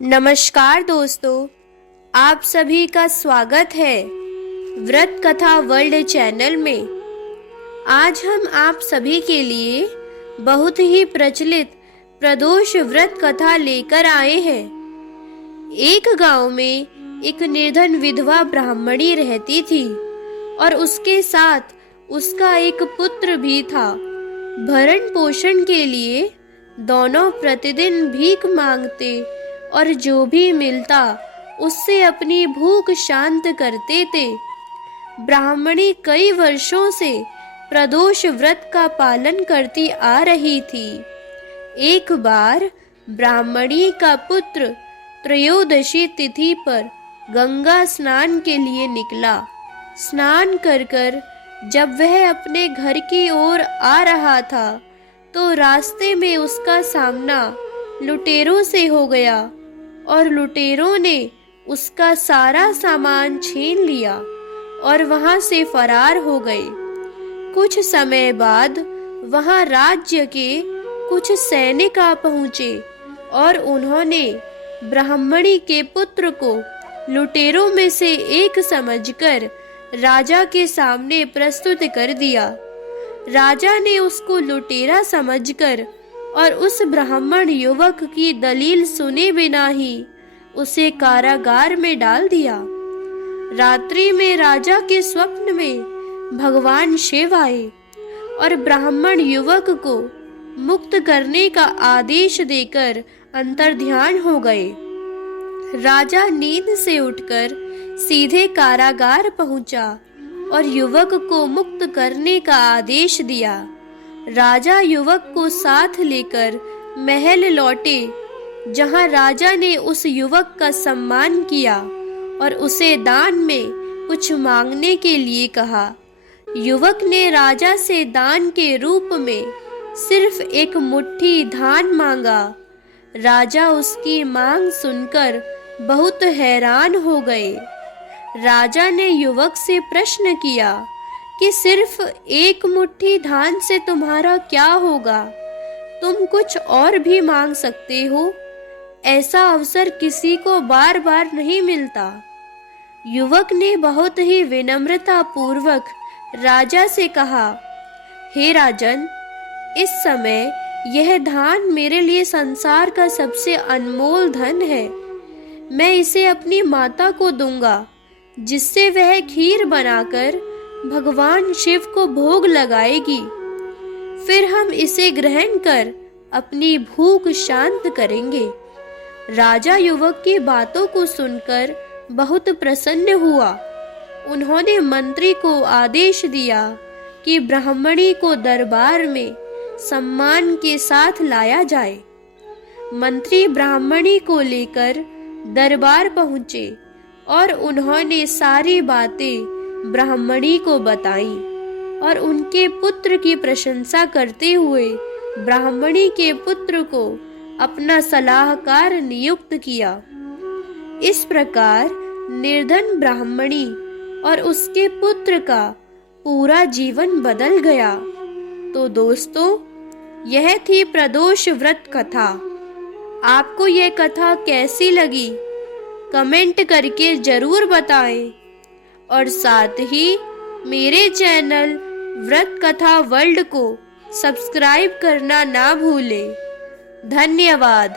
नमस्कार दोस्तों, आप सभी का स्वागत है व्रत कथा वर्ल्ड चैनल में। आज हम आप सभी के लिए बहुत ही प्रचलित प्रदोष व्रत कथा लेकर आए हैं। एक गांव में एक निर्धन विधवा ब्राह्मणी रहती थी और उसके साथ उसका एक पुत्र भी था। भरण पोषण के लिए दोनों प्रतिदिन भीख मांगते और जो भी मिलता उससे अपनी भूख शांत करते थे। ब्राह्मणी कई वर्षों से प्रदोष व्रत का पालन करती आ रही थी। एक बार ब्राह्मणी का पुत्र त्रयोदशी तिथि पर गंगा स्नान के लिए निकला। स्नान कर कर जब वह अपने घर की ओर आ रहा था तो रास्ते में उसका सामना लुटेरों से हो गया और लुटेरों ने उसका सारा सामान छीन लिया और वहां से फरार हो गए। कुछ समय बाद वहां राज्य के कुछ सैनिक आ पहुंचे और उन्होंने ब्राह्मणी के पुत्र को लुटेरों में से एक समझकर राजा के सामने प्रस्तुत कर दिया। राजा ने उसको लुटेरा समझकर और उस ब्राह्मण युवक की दलील सुने बिना ही उसे कारागार में डाल दिया। रात्रि में राजा के स्वप्न में भगवान शिव आए और ब्राह्मण युवक को मुक्त करने का आदेश देकर अंतर्ध्यान हो गए। राजा नींद से उठकर सीधे कारागार पहुंचा और युवक को मुक्त करने का आदेश दिया। राजा युवक को साथ लेकर महल लौटे, जहां राजा ने उस युवक का सम्मान किया और उसे दान में कुछ मांगने के लिए कहा। युवक ने राजा से दान के रूप में सिर्फ एक मुट्ठी धान मांगा। राजा उसकी मांग सुनकर बहुत हैरान हो गए। राजा ने युवक से प्रश्न किया कि सिर्फ एक मुट्ठी धान से तुम्हारा क्या होगा? तुम कुछ और भी मांग सकते हो। ऐसा अवसर किसी को बार बार नहीं मिलता। युवक ने बहुत ही विनम्रता पूर्वक राजा से कहा, हे राजन, इस समय यह धान मेरे लिए संसार का सबसे अनमोल धन है। मैं इसे अपनी माता को दूंगा, जिससे वह खीर बनाकर भगवान शिव को भोग लगाएगी। फिर हम इसे ग्रहण कर अपनी भूख शांत करेंगे। राजा युवक की बातों को सुनकर बहुत प्रसन्न हुआ। उन्होंने मंत्री को आदेश दिया कि ब्राह्मणी को दरबार में सम्मान के साथ लाया जाए। मंत्री ब्राह्मणी को लेकर दरबार पहुंचे और उन्होंने सारी बातें ब्राह्मणी को बताई और उनके पुत्र की प्रशंसा करते हुए ब्राह्मणी के पुत्र को अपना सलाहकार नियुक्त किया। इस प्रकार निर्धन ब्राह्मणी और उसके पुत्र का पूरा जीवन बदल गया। तो दोस्तों, यह थी प्रदोष व्रत कथा। आपको यह कथा कैसी लगी? कमेंट करके जरूर बताएं और साथ ही मेरे चैनल व्रत कथा वर्ल्ड को सब्सक्राइब करना ना भूलें। धन्यवाद।